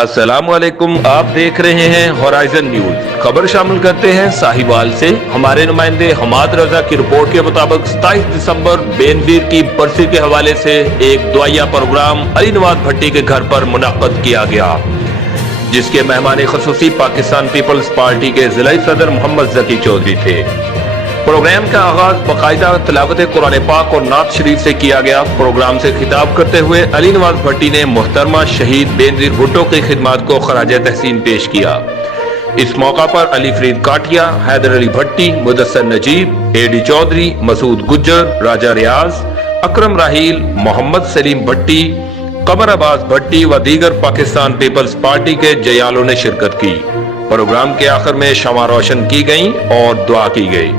السلام علیکم، آپ دیکھ رہے ہیں ہورائزن نیوز۔ خبر شامل کرتے ہیں ساہیوال سے۔ ہمارے نمائندے حماد رضا کی رپورٹ کے مطابق 27 دسمبر بینویر کی برسی کے حوالے سے ایک دعائیہ پروگرام علی نواز بھٹی کے گھر پر منعقد کیا گیا، جس کے مہمان خصوصی پاکستان پیپلز پارٹی کے ضلعی صدر محمد ذکی چودھری تھے۔ پروگرام کا آغاز باقاعدہ تلاوت قرآن پاک اور نعت شریف سے کیا گیا۔ پروگرام سے خطاب کرتے ہوئے علی نواز بھٹی نے محترمہ شہید بینظیر بھٹو کی خدمات کو خراج تحسین پیش کیا۔ اس موقع پر علی فرید کاٹیا، حیدر علی بھٹی، مدثر نجیب، اے ڈی چودھری، مسعود گجر، راجہ ریاض، اکرم راحیل، محمد سلیم بھٹی، قمر عباس بھٹی و دیگر پاکستان پیپلز پارٹی کے جیالوں نے شرکت کی۔ پروگرام کے آخر میں شمع روشن کی گئیں اور دعا کی گئی۔